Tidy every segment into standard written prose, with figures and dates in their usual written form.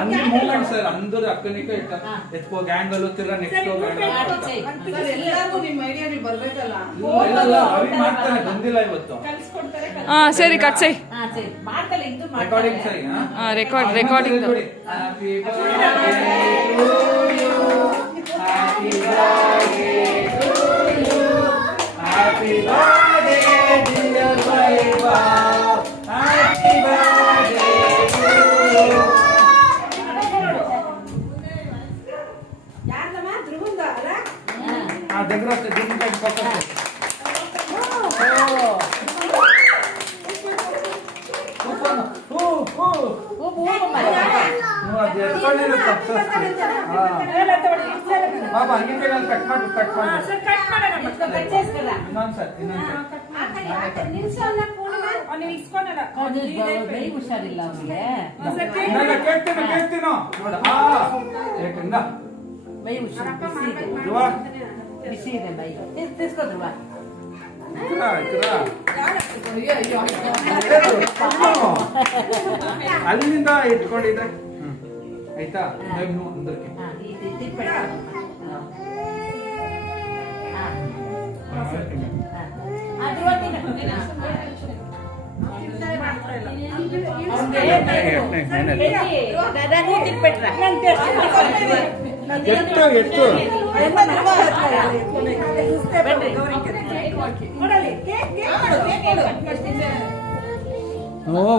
అన్ని moments sir అందరూ అక్కడికి ఎత్తుకో గ్యాంగల్ తిರ ನೆಕ್ಸ್ಟ್ ಎಲ್ಲರಿಗೂ ನಿಮ್ಮ ಐಡಿಯಾಗಳು ಬರ್ಬೇಕಲ್ಲ ಅವಿ ಮಾಡ್ತಾನೆ ಬಂದಿಲ್ಲ ಇವತ್ತು ಸರಿ ಕಟ್ ಸೈ ರೆಕಾರ್ಡಿಂಗ್ ಸರಿ recording happy birthday to you happy birthday to you happy birthday dear ವೈವಾ ಹ್ಯಾಪಿ ಬರ್ತ್ಡೇ ಟು ಯು దగ్గర వస్తే దీని పక్కన బాబా అంగీకే కట్ ಮಾಡಿ ಕಟ್ ಮಾಡಿ ಇನ್ನೊಂದು ಸರ್ ಹುಷಾರಿಲ್ಲ ಅವ್ರಿಗೆ ಕೇಳ್ತೀನೋ ನೋಡ ಏಕಂದ ಬೈ ಹುಷಾರು ಬಿಸಿ ಇದೆ ಬೈ ತಿಸ್ಕೋ ಧ್ರುವ ಅಲ್ಲಿಂದ ಇಟ್ಕೊಂಡಿದ್ರೆ ಆಯ್ತಾ ಮುಂದಕ್ಕೆ ಎತ್ತು ಎತ್ತು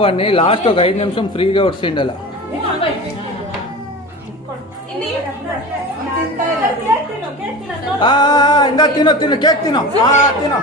వాడిని లాస్ట్ ఒక 5 నిమిషం ఫ్రీగా వస్తుండాల ఇంకా తినో కేక్ తినో తినో